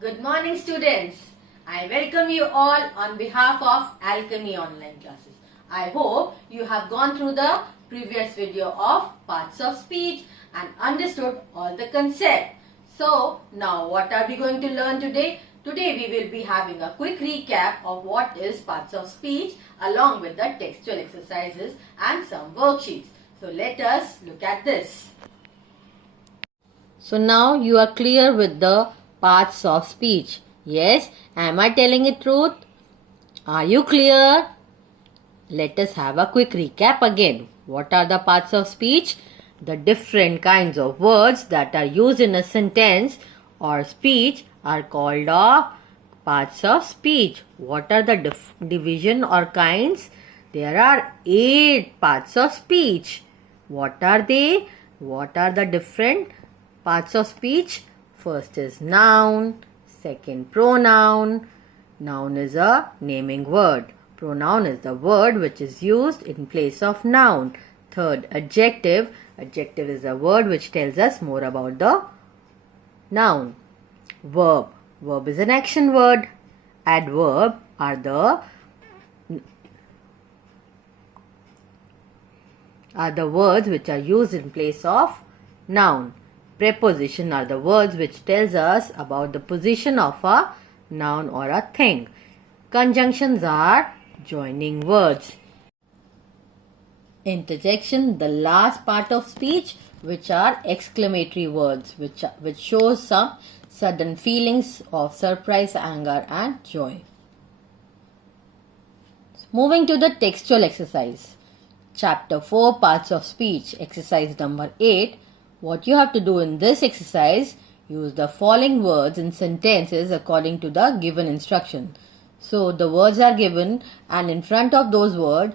Good morning, students. I welcome you all on behalf of Alchemy Online Classes. I hope you have gone through the previous video of parts of speech and understood all the concept. So, now what are we going to learn today? Today we will be having a quick recap of what is parts of speech along with the textual exercises and some worksheets. So, let us look at this. So now you are clear with the parts of speech. Yes, am I telling it truth? Are you clear? Let us have a quick recap again. What are the parts of speech? The different kinds of words that are used in a sentence or speech are called parts of speech. What are the division or kinds? There are 8 parts of speech. What are they? What are the different parts of speech? First is noun, second pronoun. Noun is a naming word. Pronoun is the word which is used in place of noun. Third, adjective. Adjective is a word which tells us more about the noun. Verb. Verb is an action word. Adverb are the words which are used in place of noun. Preposition are the words which tells us about the position of a noun or a thing. Conjunctions are joining words. Interjection, the last part of speech, which are exclamatory words which shows some sudden feelings of surprise, anger and joy. Moving to the textual exercise. Chapter 4, parts of speech, exercise number 8. What you have to do in this exercise, use the following words in sentences according to the given instruction. So the words are given and in front of those words,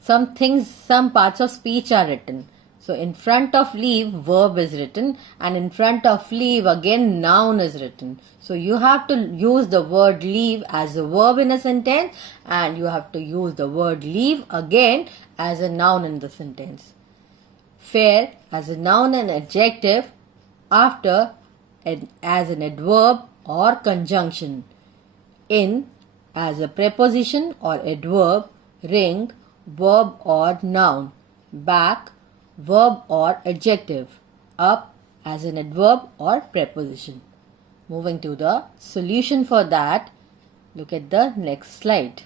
some parts of speech are written. So in front of leave, verb is written and in front of leave again noun is written. So you have to use the word leave as a verb in a sentence and you have to use the word leave again as a noun in the sentence. Fair as a noun and adjective, after as an adverb or conjunction. In as a preposition or adverb, ring, verb or noun. Back, verb or adjective. Up as an adverb or preposition. Moving to the solution for that, look at the next slide.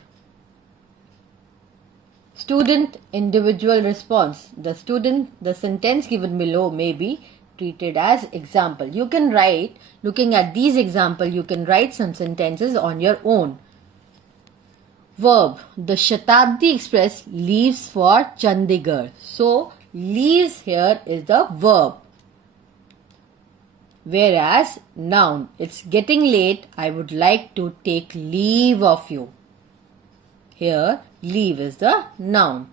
Student individual response. The sentence given below may be treated as example. You can write, looking at these examples, you can write some sentences on your own. Verb. The Shatabdi Express leaves for Chandigarh. So, leaves here is the verb. Whereas, noun. It's getting late. I would like to take leave of you. Here, leave is the noun.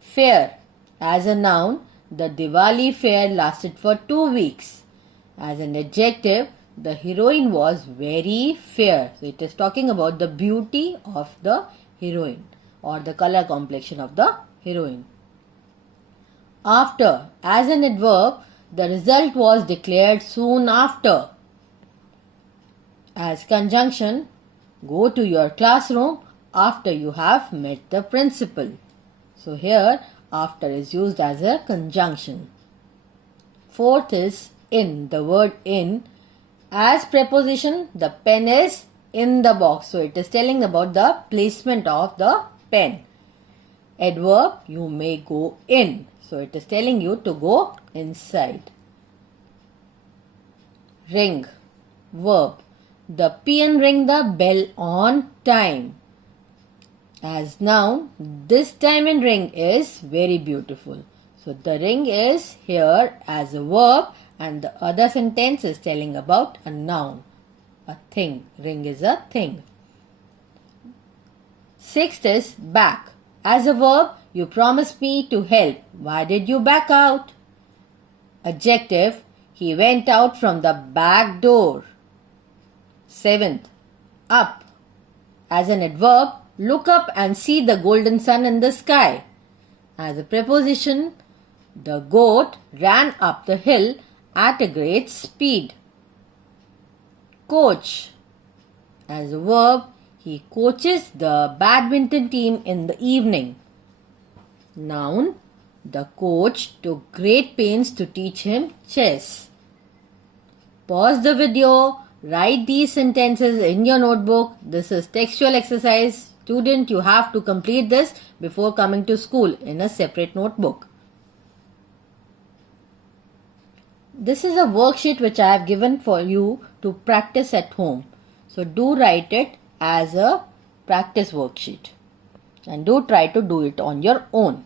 Fair. As a noun, the Diwali fair lasted for 2 weeks. As an adjective, the heroine was very fair. So it is talking about the beauty of the heroine or the color complexion of the heroine. After. As an adverb, the result was declared soon after. As conjunction, go to your classroom after you have met the principal. So here, after is used as a conjunction. Fourth is in. The word in. As preposition, the pen is in the box. So it is telling about the placement of the pen. Adverb, you may go in. So it is telling you to go inside. Ring. Verb. The peon rang the bell on time. As noun, this diamond ring is very beautiful. So the ring is here as a verb and the other sentence is telling about a noun, a thing. Ring is a thing. Sixth is back. As a verb, you promised me to help. Why did you back out? Adjective, he went out from the back door. Seventh, up. As an adverb, look up and see the golden sun in the sky. As a preposition, the goat ran up the hill at a great speed. coach. As a verb, he coaches the badminton team in the evening. Noun, the coach took great pains to teach him chess. Pause the video, write these sentences in your notebook. This is textual exercise. Student, you have to complete this before coming to school in a separate notebook. This is a worksheet which I have given for you to practice at home. So do write it as a practice worksheet and do try to do it on your own.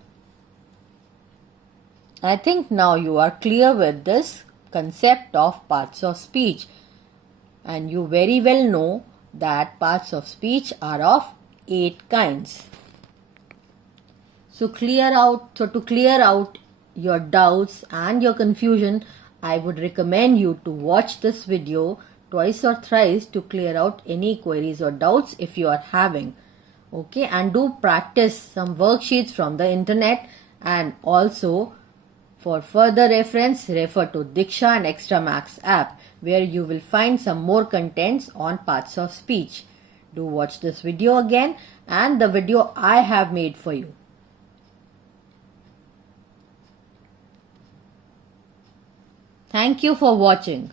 I think now you are clear with this concept of parts of speech, and you very well know that parts of speech are of 8 kinds. So to clear out your doubts and your confusion, I would recommend you to watch this video twice or thrice to clear out any queries or doubts if you are having. Okay, and do practice some worksheets from the internet, and also for further reference, refer to Diksha and Extra Max app, where you will find some more contents on parts of speech. Do watch this video again and the video I have made for you. Thank you for watching.